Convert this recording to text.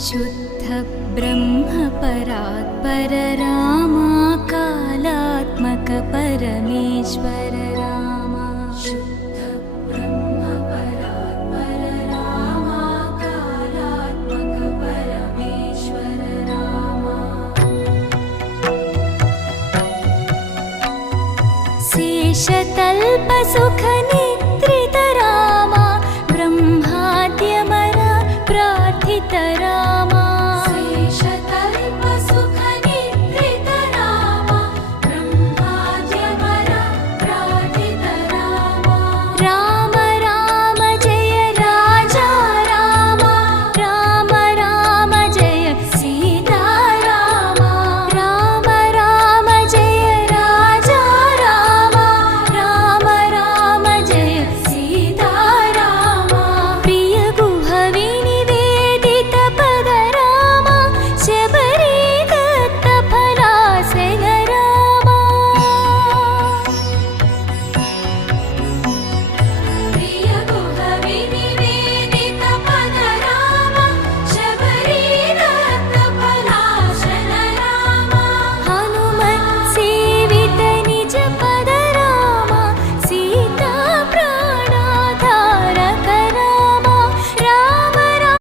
शुद्ध ब्रह्म परात्पर रामा कालात्मक परमेश्वर रामा शुद्ध ब्रह्म परात्पर रामा कालात्मक परमेश्वर रामा शेषतल्प सुख निद्रित रामा ब्रह्माद्यमर प्रार्थित रामा